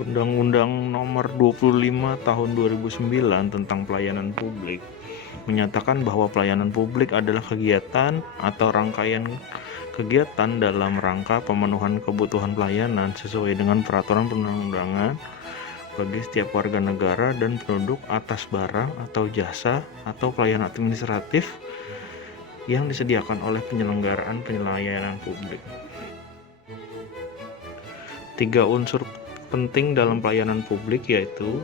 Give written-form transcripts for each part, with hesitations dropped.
Undang-Undang Nomor 25 Tahun 2009 tentang Pelayanan Publik menyatakan bahwa pelayanan publik adalah kegiatan atau rangkaian kegiatan dalam rangka pemenuhan kebutuhan pelayanan sesuai dengan peraturan perundang-undangan bagi setiap warga negara dan penduduk atas barang atau jasa atau pelayanan administratif yang disediakan oleh penyelenggaraan pelayanan publik. 3 unsur penting dalam pelayanan publik yaitu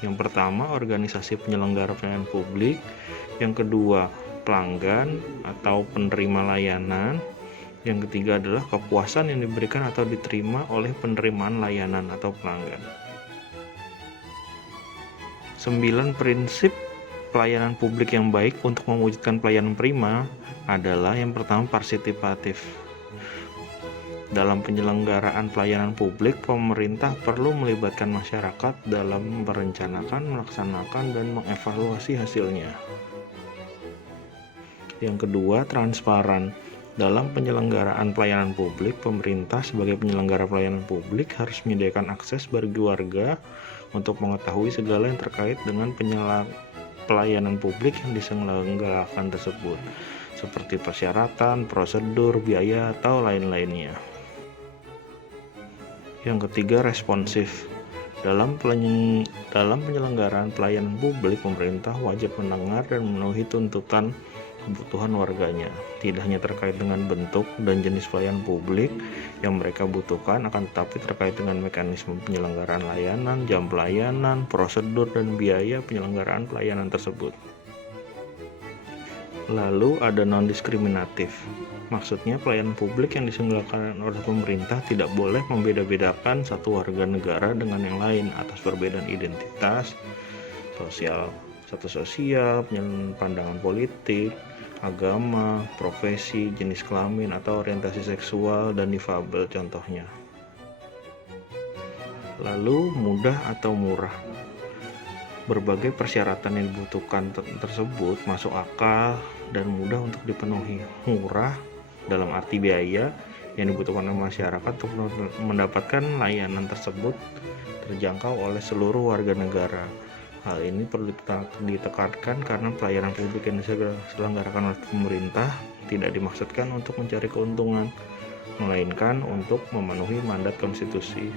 yang pertama organisasi penyelenggara pelayanan publik, yang kedua pelanggan atau penerima layanan, yang ketiga adalah kepuasan yang diberikan atau diterima oleh penerimaan layanan atau pelanggan. 9 prinsip pelayanan publik yang baik untuk mewujudkan pelayanan prima adalah yang pertama partisipatif. Dalam penyelenggaraan pelayanan publik, pemerintah perlu melibatkan masyarakat dalam merencanakan, melaksanakan, dan mengevaluasi hasilnya. Yang kedua, transparan. Dalam penyelenggaraan pelayanan publik, pemerintah sebagai penyelenggara pelayanan publik harus menyediakan akses bagi warga untuk mengetahui segala yang terkait dengan pelayanan publik yang diselenggarakan tersebut, seperti persyaratan, prosedur, biaya, atau lain-lainnya. Yang ketiga, responsif. Dalam penyelenggaraan pelayanan publik, pemerintah wajib mendengar dan memenuhi tuntutan kebutuhan warganya, tidak hanya terkait dengan bentuk dan jenis pelayanan publik yang mereka butuhkan, akan tetapi terkait dengan mekanisme penyelenggaraan layanan, jam pelayanan, prosedur, dan biaya penyelenggaraan pelayanan tersebut. Lalu ada non-diskriminatif. Maksudnya pelayanan publik yang diselenggarakan oleh pemerintah tidak boleh membeda-bedakan satu warga negara dengan yang lain atas perbedaan identitas, status sosial, pandangan politik, agama, profesi, jenis kelamin atau orientasi seksual dan difabel contohnya. Lalu mudah atau murah. Berbagai persyaratan yang dibutuhkan tersebut masuk akal dan mudah untuk dipenuhi. Murah dalam arti biaya yang dibutuhkan oleh masyarakat untuk mendapatkan layanan tersebut terjangkau oleh seluruh warga negara. Hal ini perlu ditekankan karena pelayanan publik yang diselenggarakan oleh pemerintah tidak dimaksudkan untuk mencari keuntungan, melainkan untuk memenuhi mandat konstitusi.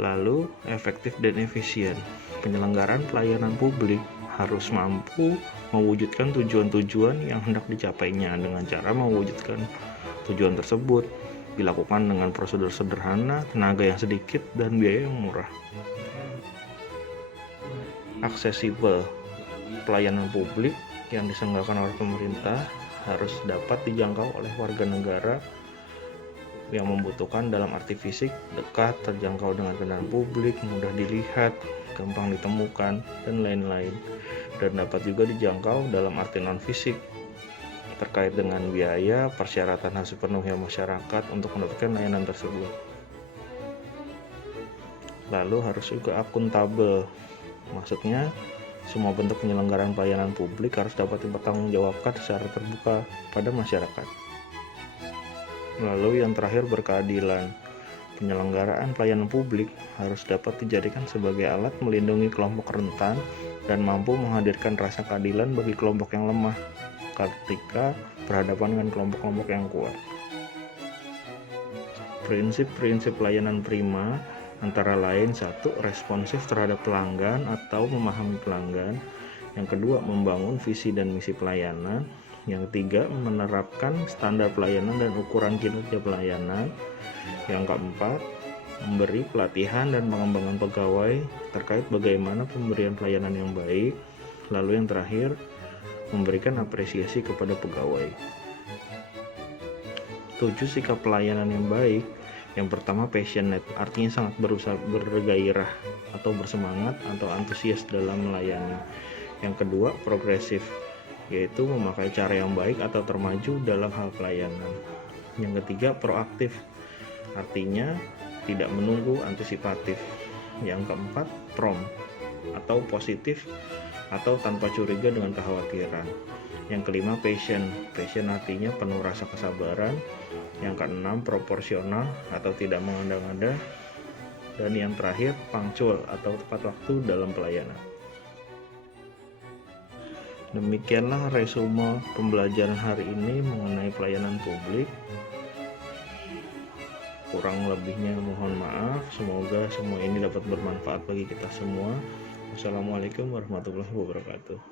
Lalu, efektif dan efisien. Penyelenggaraan pelayanan publik harus mampu mewujudkan tujuan-tujuan yang hendak dicapainya dengan cara mewujudkan tujuan tersebut dilakukan dengan prosedur sederhana, tenaga yang sedikit, dan biaya yang murah. Aksesibel. Pelayanan publik yang diselenggarakan oleh pemerintah harus dapat dijangkau oleh warga negara yang membutuhkan dalam arti fisik, dekat, terjangkau dengan kendaraan publik, mudah dilihat, gampang ditemukan, dan lain-lain. Dan dapat juga dijangkau dalam arti non-fisik, terkait dengan biaya, persyaratan harus dipenuhi masyarakat untuk mendapatkan layanan tersebut. Lalu harus juga akuntabel. Maksudnya, semua bentuk penyelenggaraan pelayanan publik harus dapat dipertanggungjawabkan secara terbuka pada masyarakat. Lalu yang terakhir, berkeadilan. Penyelenggaraan pelayanan publik harus dapat dijadikan sebagai alat melindungi kelompok rentan dan mampu menghadirkan rasa keadilan bagi kelompok yang lemah ketika berhadapan dengan kelompok-kelompok yang kuat. Prinsip-prinsip pelayanan prima antara lain: 1. Responsif terhadap pelanggan atau memahami pelanggan. Yang kedua, membangun visi dan misi pelayanan. Yang ketiga, menerapkan standar pelayanan dan ukuran kinerja pelayanan. Yang keempat, memberi pelatihan dan pengembangan pegawai terkait bagaimana pemberian pelayanan yang baik. Lalu yang terakhir, memberikan apresiasi kepada pegawai. 7. Sikap pelayanan yang baik. Yang pertama, passionate, artinya sangat bergairah atau bersemangat atau antusias dalam melayani. Yang kedua, progresif, yaitu memakai cara yang baik atau termaju dalam hal pelayanan. Yang ketiga, proaktif, artinya tidak menunggu, antisipatif. Yang keempat, prompt atau positif atau tanpa curiga dengan kekhawatiran. Yang kelima, passion. Passion artinya penuh rasa kesabaran. Yang keenam, proporsional atau tidak mengada-ngada. Dan yang terakhir, punctual atau tepat waktu dalam pelayanan. Demikianlah resume pembelajaran hari ini mengenai pelayanan publik. Kurang lebihnya mohon maaf. Semoga semua ini dapat bermanfaat bagi kita semua. Wassalamualaikum warahmatullahi wabarakatuh.